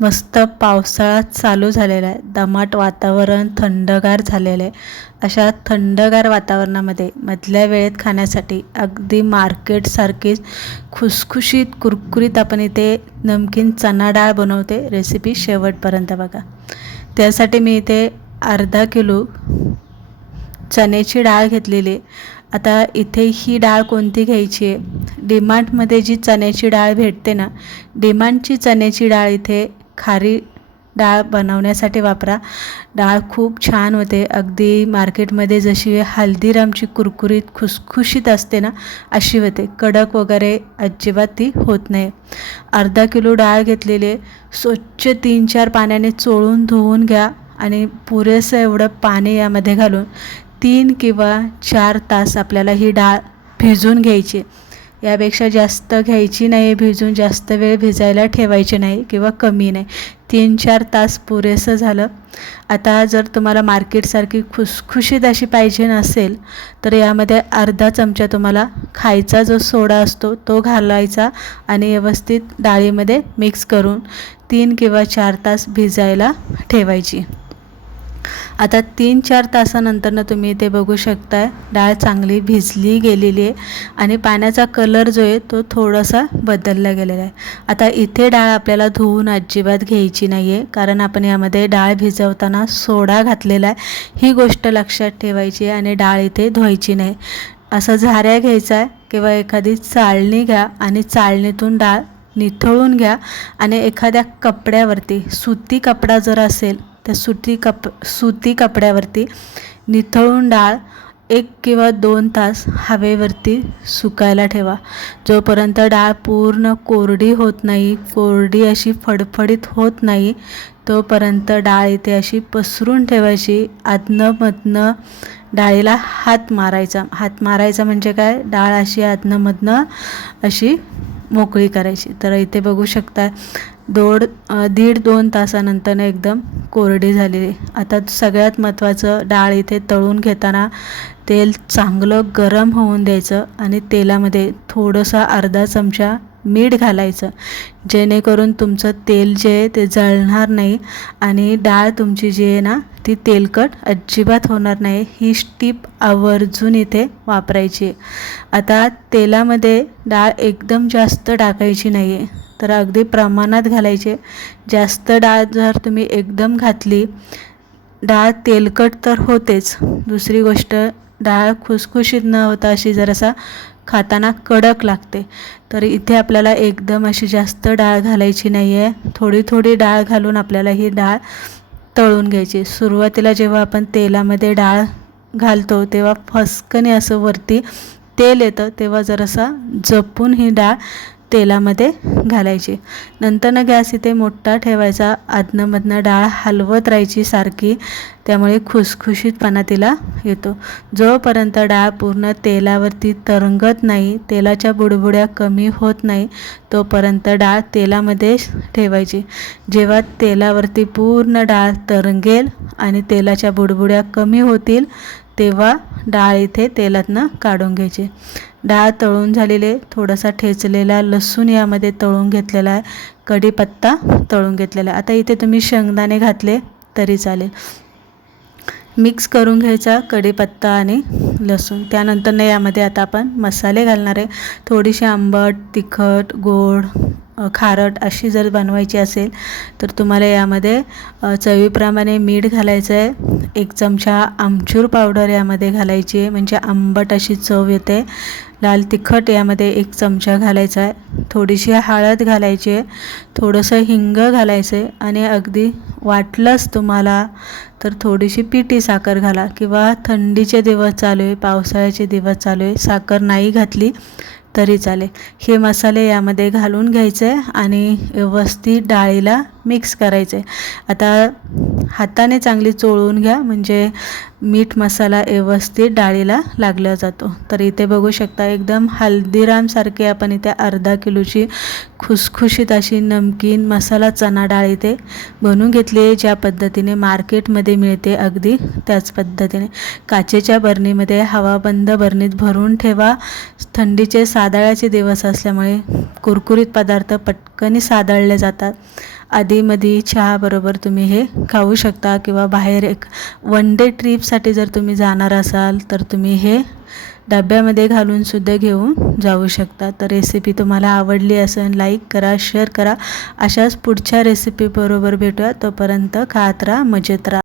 मस्त पावसाळा चालू झालेला आहे. दमाट वातावरण थंडगार झालेलं आहे. अशा थंडगार वातावरणामध्ये मधल्या वेळेत खाण्यासाठी अगदी मार्केटसारखीच खुसखुशीत कुरकुरीत आपण इथे नमकीन चणा डाळ बनवते. रेसिपी शेवटपर्यंत बघा. त्यासाठी मी इथे अर्धा किलो चण्याची डाळ घेतलेली आहे. आता इथे ही डाळ कोणती घ्यायची आहे? डिमार्टमध्ये जी चण्याची डाळ भेटते ना, डिमार्टची चण्याची डाळ इथे खारी डाळ बनवण्यासाठी वापरा. डाळ खूप छान होते. अगदी मार्केटमध्ये जशी हल्दीरामची कुरकुरीत खुसखुशीत असते ना, अशी होते. कडक वगैरे अजिबात ती होत नाही. अर्धा किलो डाळ घेतलेली आहे. स्वच्छ 3-4 पाण्याने चोळून धुवून घ्या आणि पुरेसं एवढं पाणी यामध्ये घालून 3 किंवा 4 तास आपल्याला ही डाळ भिजून घ्यायची. यापेक्षा जास्त घ्यायची नाही भिजून, जास्त वेळ भिजायला ठेवायची नाही किंवा कमी नाही. 3-4 तास पुरेसं झालं. आता जर तुम्हाला मार्केटसारखी खुसखुशीत अशी पाहिजे नसेल तर यामध्ये अर्धा चमचा तुम्हाला खायचा जो सोडा असतो तो घालायचा आणि व्यवस्थित डाळीमध्ये मिक्स करून 3 किंवा 4 तास भिजायला ठेवायची. आता 3-4 तासानंतरनं तुम्ही इथे बघू शकताय डाळ चांगली भिजली गेलेली आहे आणि पाण्याचा कलर जो आहे तो थोडासा बदलला गेलेला आहे. आता इथे डाळ आपल्याला धुवून अजिबात घ्यायची नाही आहे, कारण आपण यामध्ये डाळ भिजवताना सोडा घातलेला आहे. ही गोष्ट लक्षात ठेवायची आहे आणि डाळ इथे धुवायची नाही. असं झाऱ्या घ्यायचा आहे किंवा एखादी चाळणी घ्या आणि चाळणीतून डाळ निथळून घ्या आणि एखाद्या कपड्यावरती, सुती कपडा जर असेल त्या सुती कपड्यावरती निथळून डाळ 1 किंवा 2 तास हवेवरती सुकायला ठेवा. जोपर्यंत डाळ पूर्ण कोरडी होत नाही, कोरडी अशी फडफडीत होत नाही, तोपर्यंत डाळ इथे अशी पसरून ठेवायची. आधनंमधनं डाळीला हात मारायचा म्हणजे काय, डाळ अशी आधनंमधनं अशी मोकळी करायची. तर इथे बघू शकता 1.5-2 तासानंतर एकदम कोरडी झालेली. आता सगळ्यात महत्त्वाचं, डाळ इथे तळून घेताना तेल चांगलं गरम होऊन द्यायचं आणि तेलामध्ये थोडंसं अर्धा चमचा मीठ घालायचं, जेणेकरून तुमचं तेल जे आहे ते जळणार नाही आणि डाळ तुमची जी आहे ना ती तेलकट अजिबात होणार नाही. ही टिप आवर्जून इथे वापरायची. आता तेलामध्ये डाळ एकदम जास्त टाकायची नाही आहे, तर अगदी प्रमाणात घालायचे. जास्त डाळ जर तुम्ही एकदम घातली, डाळ तेलकट तर होतेच, दुसरी गोष्ट डाळ खुसखुशीत न होता अशी जरासा खाताना कडक लागते. तर इथे आपल्याला एकदम अशी जास्त डाळ घालायची नाही आहे. थोडी थोडी डाळ घालून आपल्याला ही डाळ तळून घ्यायची. सुरुवातीला जेव्हा आपण तेलामध्ये डाळ घालतो तेव्हा फसकने असं वरती तेल येतं, तेव्हा जरासा जपून ही डाळ तेलामध्ये घालायची. नंतरनं गॅस इथे मोठा ठेवायचा, आधनंमधनं डाळ हलवत राहायची सारखी, त्यामुळे खुसखुशीतपणा तिला येतो. जोपर्यंत डाळ पूर्ण तेलावरती तरंगत नाही, तेलाच्या बुडबुड्या कमी होत नाही, तोपर्यंत डाळ तेलामध्ये ठेवायची. जेव्हा तेलावरती पूर्ण डाळ तरंगेल आणि तेलाच्या बुडबुड्या कमी होतील, तेव्हा डाळ इथे तेलातनं काढून घ्यायची. डाळ तळून झालेले, थोडासा ठेचलेला लसूण यामध्ये तळून घेतलेला आहे, कढीपत्ता तळून घेतलेला आहे. आता इथे तुम्ही शेंगदाणे घातले तरी चालेल. मिक्स करून घ्यायचा कढीपत्ता आणि लसूण. त्यानंतर यामध्ये आता आपण मसाले घालणार आहे. थोडीशी आंबट, तिखट, गोड, खारट अशी जर बनवायची असेल तर तुम्हाला यामध्ये चवीप्रमाणे मीठ घालायचं आहे. 1 चमचा आमचूर पावडर यामध्ये घालायची आहे, म्हणजे आंबट अशी चव येते. लाल तिखट यामध्ये 1 चमचा घालायचा आहे. थोडीशी हळद घालायची आहे, थोडंसं हिंग घालायचं आहे आणि अगदी वाटलंच तुम्हाला तर थोडीशी पिठी साखर घाला, किंवा थंडीचे दिवस चालू आहे, पावसाळ्याचे दिवस चालू आहे, साखर नाही घातली तरी चालेल. हे मसाले यामध्ये घालून घ्यायचे आणि व्यवस्थित डाळीला मिक्स करायचे. आता हाताने चांगली चोळून घ्या, म्हणजे मीठ मसाला व्यवस्थित डाळीला लागला जातो. तर इथे बघू शकता एकदम हल्दीरामसारखे आपण इथे अर्धा किलोची खुसखुशीत अशी नमकीन मसाला चणा डाळ इथे बनवून घेतली आहे. ज्या पद्धतीने मार्केटमध्ये मिळते अगदी त्याच पद्धतीने काचेच्या बरणीमध्ये, हवाबंद बरणीत भरून ठेवा. थंडीचे सादळ्याचे दिवस असल्यामुळे कुरकुरीत पदार्थ पटकन सादळले जातात आधीमध्ये चहाबरोबर तुम्ही हे खाऊ शकता किंवा बाहेर एक वन डे ट्रिपसाठी जर तुम्ही जाणार असाल तर तुम्ही हे डब्यामध्ये घालूनसुद्धा घेऊन जाऊ शकता. तर रेसिपी तुम्हाला आवडली असेल लाईक करा, शेअर करा. अशाच पुढच्या रेसिपीबरोबर भेटूया. तोपर्यंत खात राहा, मजेत राहा.